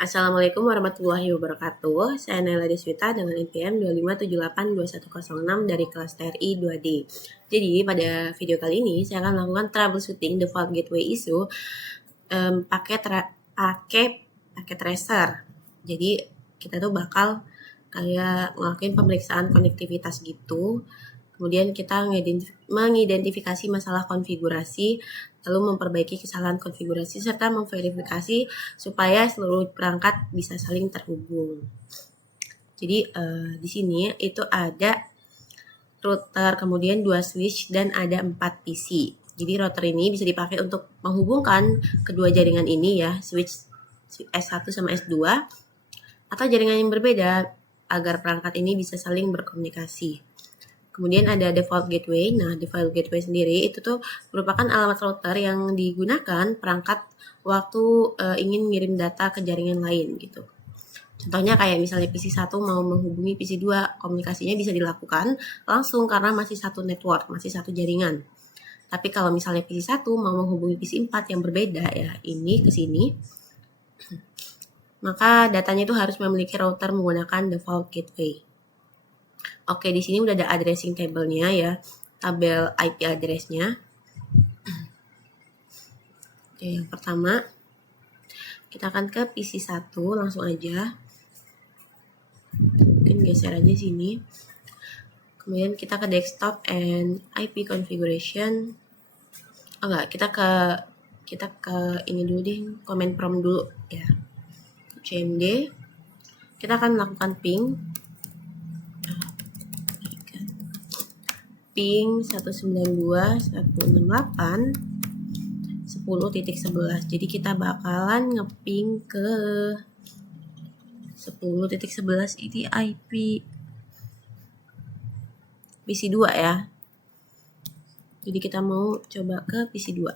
Assalamualaikum warahmatullahi wabarakatuh. Saya Naila Deswita dengan NPM 2582106 dari kelas TRI 2D. Jadi pada video kali ini saya akan melakukan troubleshooting default gateway issue pakai tracer. Jadi kita tuh bakal kayak ngelakuin pemeriksaan konektivitas gitu. Kemudian kita mengidentifikasi masalah konfigurasi, lalu memperbaiki kesalahan konfigurasi, serta memverifikasi supaya seluruh perangkat bisa saling terhubung. Jadi di sini itu ada router, kemudian 2 switch, dan ada 4 PC. Jadi router ini bisa dipakai untuk menghubungkan kedua jaringan ini ya, switch S1 sama S2, atau jaringan yang berbeda agar perangkat ini bisa saling berkomunikasi. Kemudian ada default gateway. Nah, default gateway sendiri itu tuh merupakan alamat router yang digunakan perangkat waktu ingin ngirim data ke jaringan lain gitu. Contohnya kayak misalnya PC1 mau menghubungi PC2, komunikasinya bisa dilakukan langsung karena masih satu network, masih satu jaringan. Tapi kalau misalnya PC1 mau menghubungi PC4 yang berbeda ya, ini ke sini, maka datanya itu harus memiliki router menggunakan default gateway. Oke, di sini udah ada addressing table-nya ya, tabel IP address-nya. Oke, yang pertama kita akan ke PC1 langsung aja. Mungkin geser aja sini. Kemudian kita ke desktop and IP configuration. Oh enggak, kita ke ini dulu deh, command prompt dulu ya. cmd. Kita akan melakukan ping 192.168.10.11. Jadi kita bakalan ngeping ke 10.11 ini IP PC2 ya. Jadi kita mau coba ke PC2.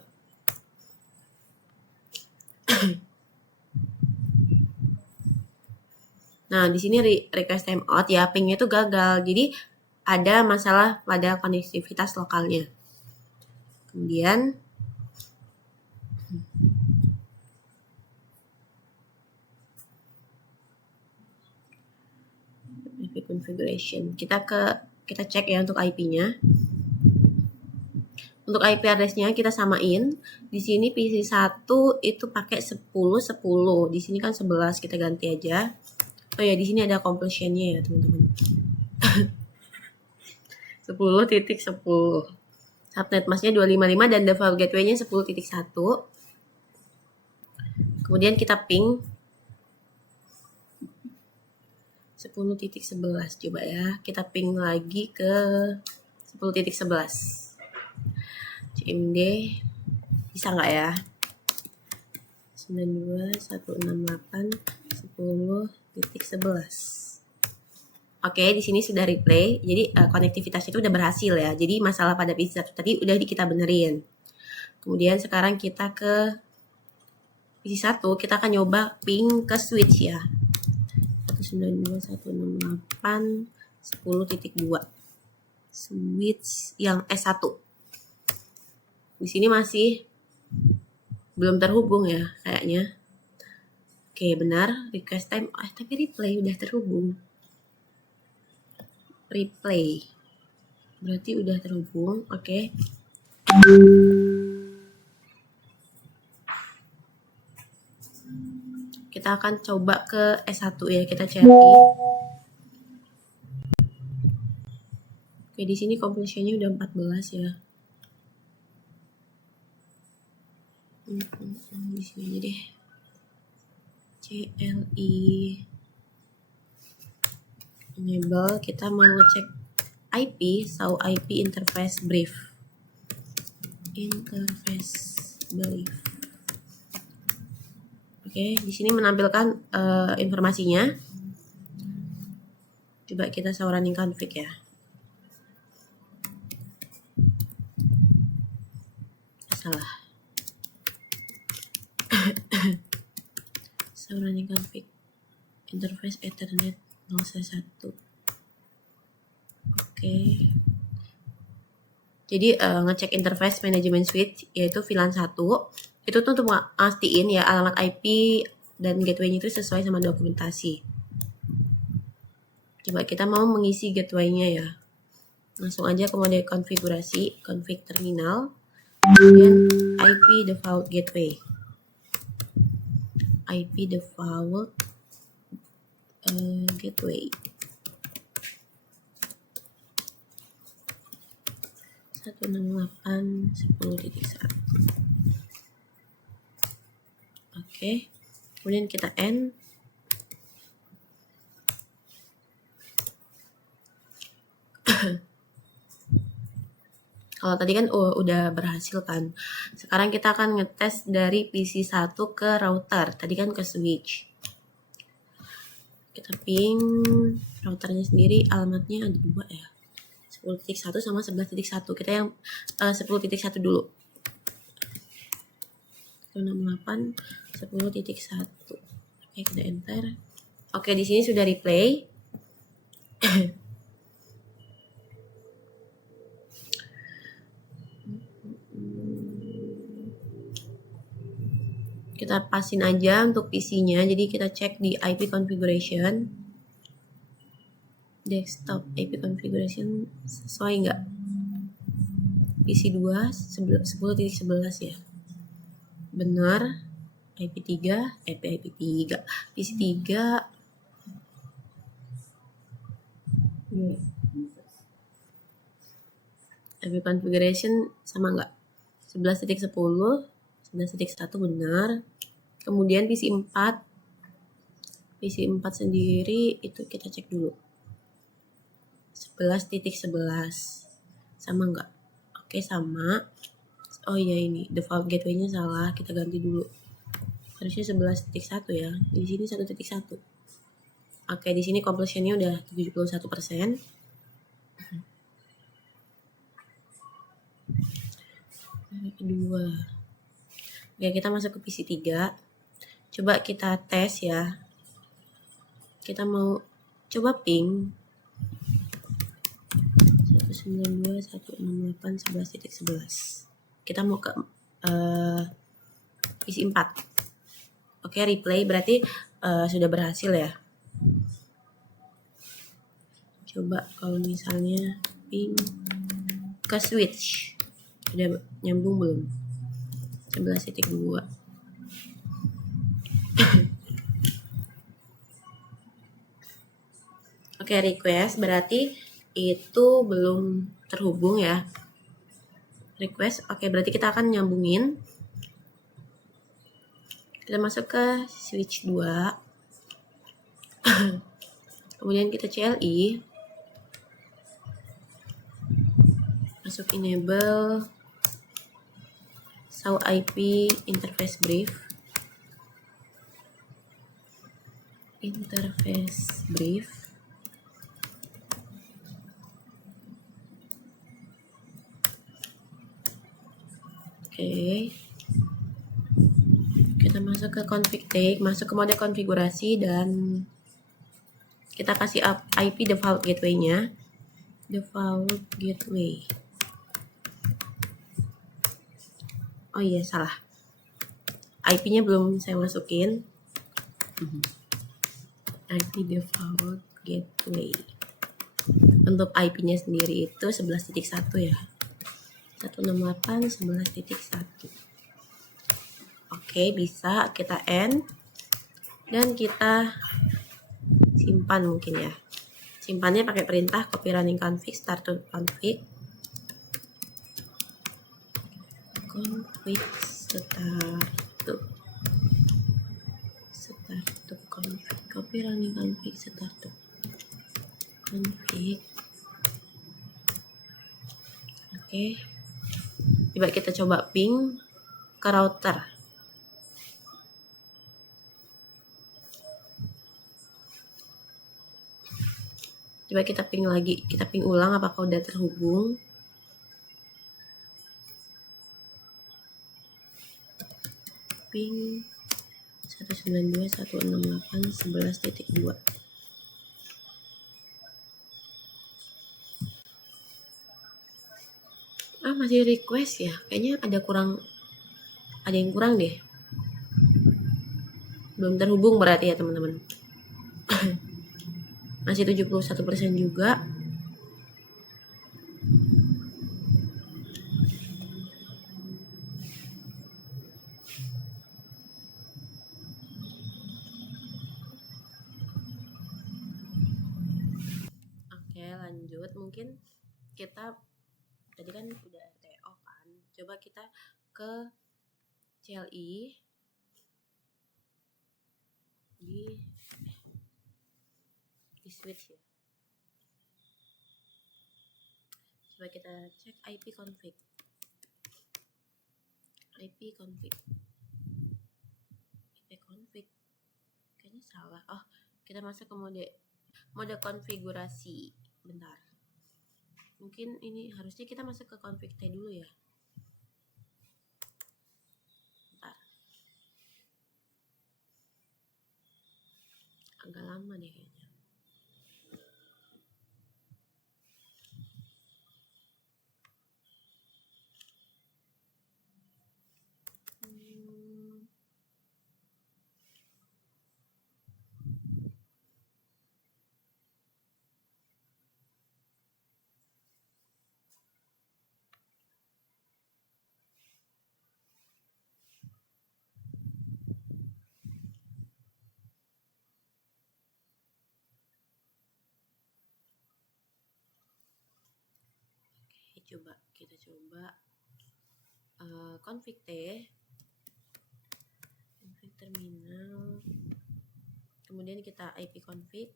Nah, di sini request timeout ya, pingnya itu gagal. Jadi ada masalah pada konektivitas lokalnya. Kemudian IP configuration. Kita cek ya untuk IP-nya. Untuk IP address-nya kita samain. Di sini PC1 itu pakai 10.10. Di sini kan 11, kita ganti aja. Oh ya, di sini ada completion-nya ya, teman-teman. 10.10. Subnet masknya 255 dan default gateway-nya 10.1. Kemudian kita ping 10.11 coba ya. Kita ping lagi ke 10.11. cmd bisa nggak ya? 92.168.10.11. Oke, di sini sudah replay. Jadi konektivitas itu udah berhasil ya. Jadi masalah pada PC1 tadi udah kita benerin. Kemudian sekarang kita ke PC1, kita akan nyoba ping ke switch ya. 192.168.10.2. Switch yang S1. Di sini masih belum terhubung ya kayaknya. Oke, benar. Request time. Tapi replay udah terhubung. Replay. Berarti udah terhubung. Oke. Kita akan coba ke S1 ya, kita cari. Oke, di sini completion-nya udah 14 ya. Di sini aja deh. CLI enable, kita mau ngecek IP, so IP interface brief. Oke, di sini menampilkan informasinya. Coba kita running config ya. Salah. running config interface Ethernet 0C1. Oke. Jadi ngecek interface management switch yaitu VLAN 1. Itu tuh untuk mastiin ya alamat IP dan gateway-nya itu sesuai sama dokumentasi. Coba kita mau mengisi gateway-nya ya. Langsung aja ke mode konfigurasi, config terminal, kemudian IP default gateway. IP default gateway 168.10.1. Oke, kemudian kita end. Kalau tadi kan udah berhasil kan. Sekarang kita akan ngetes dari PC 1 ke router. Tadi kan ke switch. Kita ping routernya sendiri, alamatnya ada 2 ya. 10.1 sama 11.1. Kita yang 10.1 dulu. 168 10.1. Oke, kita enter. Oke, di sini sudah replay. Kita pasin aja untuk PC-nya. Jadi kita cek di IP configuration. Desktop IP configuration sesuai nggak? PC 2 10.11 ya. Benar. IP 3, PC 3. IP configuration sama nggak? 11.10, 11.1 benar. Kemudian PC 4 sendiri itu kita cek dulu. 11.11 sama nggak? Oke, sama. Oh iya, ini default gateway-nya salah, kita ganti dulu. Harusnya 11.1 ya. Di sini 1.1. Oke, di sini completion-nya udah 71%. Kedua. Oke, kita masuk ke PC 3. Coba kita tes ya. Kita mau coba ping 192.168.11.11. Kita mau ke PC 4. Oke, replay berarti sudah berhasil ya. Coba kalau misalnya ping ke switch, udah nyambung belum? 11.2. Oke, request berarti itu belum terhubung ya. Request, oke, berarti kita akan nyambungin. Kita masuk ke switch 2. Kemudian kita CLI. Masuk enable SAW IP interface brief. Oke. Kita masuk ke config take, masuk ke mode konfigurasi dan kita kasih IP default gateway-nya. Default gateway. Oh iya, salah. IP-nya belum saya masukin. IP default gateway. Untuk IP-nya sendiri itu 11.1 ya. 168.11.1. Oke, bisa kita end dan kita simpan mungkin ya. Simpannya pakai perintah copy running config start to config. Config start to config. Copy running config start to config. Oke. Coba kita coba ping ke router. Coba kita ping lagi, kita ping ulang apakah udah terhubung. Ping 192.168.11.2. Masih request ya, kayaknya ada yang kurang deh. Belum terhubung berarti ya teman-teman. Masih 71% juga. Oke, lanjut. Mungkin kita tadi kan udah RTO kan. Coba kita ke CLI di switch ya. Coba kita cek IP config. Kayaknya salah. Oh, kita masuk ke mode konfigurasi. Bentar. Mungkin ini harusnya kita masuk ke config T dulu ya. Bentar. Agak lama deh kayaknya. Kita coba config T, config terminal, kemudian kita IP config,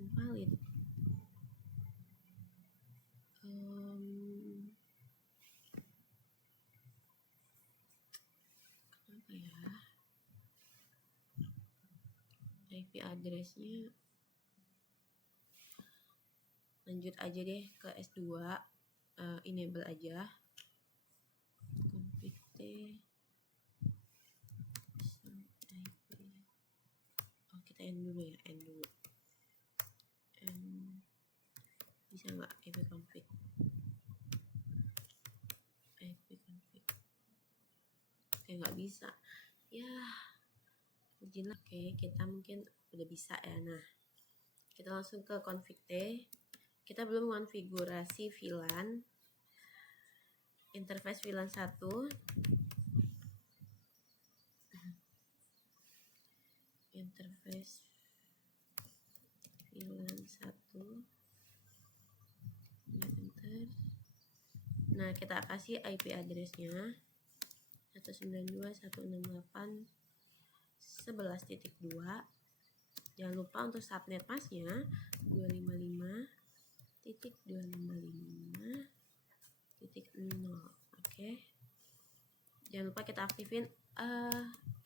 invalid. Kenapa ya? IP addressnya lanjut aja deh ke S2, enable aja config T IP. Oh, kita end dulu ya, bisa nggak IP config oke, nggak bisa ya. Oke, kita mungkin udah bisa ya. Nah, kita langsung ke config T. Kita belum konfigurasi VLAN, interface VLAN 1, interface VLAN 1. Enter. Nah, kita kasih IP addressnya 192.168.11.2. Jangan lupa untuk subnet masnya 255.255.0. Oke. Jangan lupa kita aktifin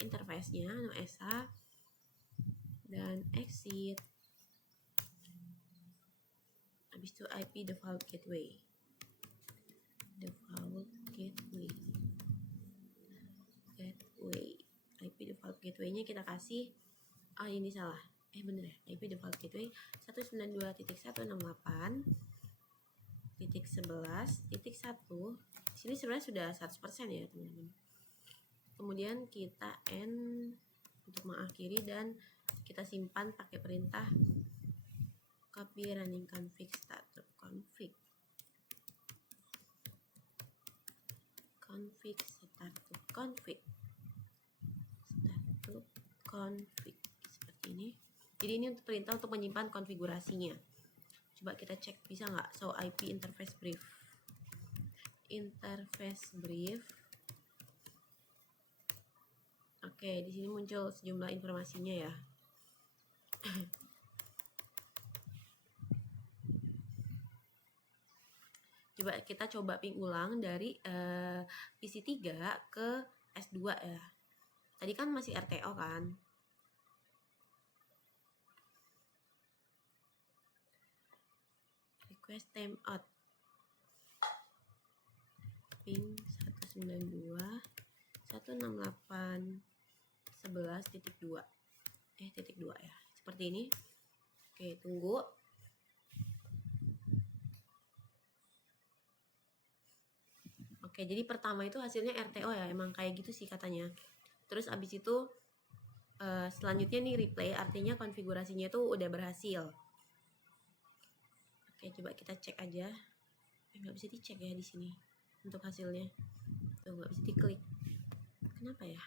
interface-nya no ESA dan exit. Habis itu IP default gateway. IP default gateway-nya kita kasih, ini salah. Bener ya, IP default gateway 192.168.11.1. Sini sebenarnya sudah 100% ya teman-teman. Kemudian kita end untuk mengakhiri dan kita simpan pakai perintah copy running config startup config seperti ini. Jadi ini untuk perintah untuk menyimpan konfigurasinya. Coba kita cek bisa nggak. So IP interface brief. Oke, di sini muncul sejumlah informasinya ya. Kita coba ping ulang dari PC 3 ke S2 ya. Tadi kan masih RTO kan. Request timeout. Ping 192.168.11.2. Titik 2 ya. Seperti ini. Oke, tunggu. Oke, jadi pertama itu hasilnya RTO ya, emang kayak gitu sih katanya. Terus abis itu selanjutnya nih replay, artinya konfigurasinya itu udah berhasil. Oke, coba kita cek aja. Nggak bisa dicek ya di sini untuk hasilnya. Tuh, nggak bisa diklik. Kenapa ya?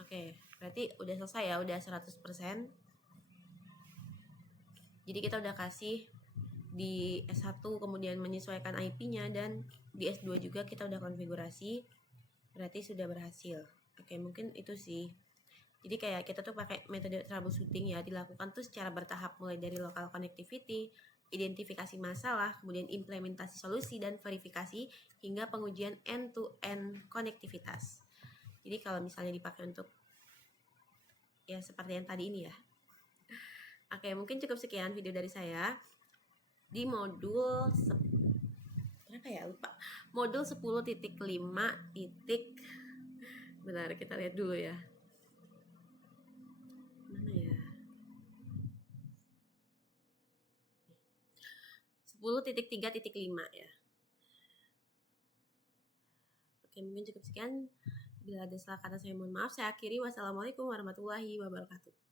Oke, berarti udah selesai ya, udah 100%. Jadi kita udah kasih di S1 kemudian menyesuaikan IP-nya, dan di S2 juga kita udah konfigurasi, berarti sudah berhasil. Oke, mungkin itu sih. Jadi kayak kita tuh pakai metode troubleshooting ya, dilakukan tuh secara bertahap, mulai dari local connectivity, identifikasi masalah, kemudian implementasi solusi dan verifikasi, hingga pengujian end-to-end konektivitas. Jadi kalau misalnya dipakai untuk ya seperti yang tadi ini ya. Oke, mungkin cukup sekian video dari saya di modul berapa ya, lupa. Modul 10.5 Benar, kita lihat dulu ya. Mana ya? 10.3.5 ya. Oke, mungkin cukup sekian. Bila ada salah kata saya mohon maaf. Saya akhiri. Wassalamualaikum warahmatullahi wabarakatuh.